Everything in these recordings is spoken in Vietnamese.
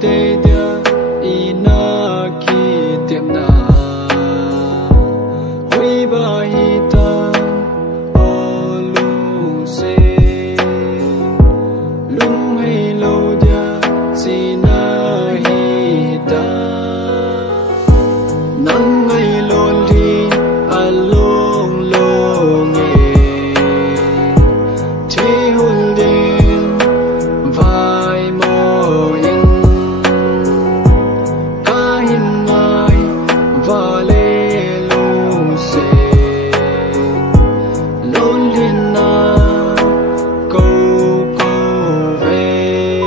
te dia ina ki tiệm na hui ba hi ta o lu se lung hay lâu dia si na hi ta nắng ngày lon đi along long thế hôn đêm vai mò in ca hin ngài và lê lung se lon liên na câu câu về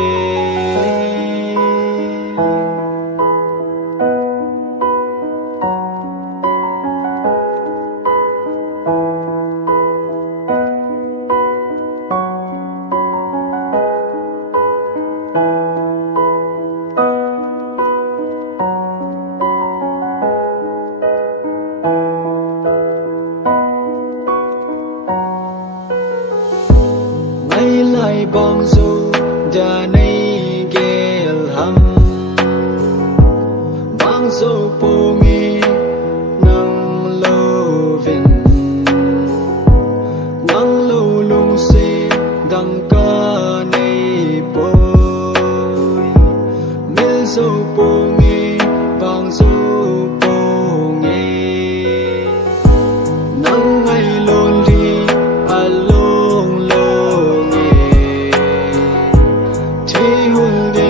ngày lại bong du đã nay ghel hầm bong du po nghe nang lâu vin nang lâu lung se đăng ca nay bôi mel du po nghe bong du po nghe nang ngày lon đi along long thế hôn đêm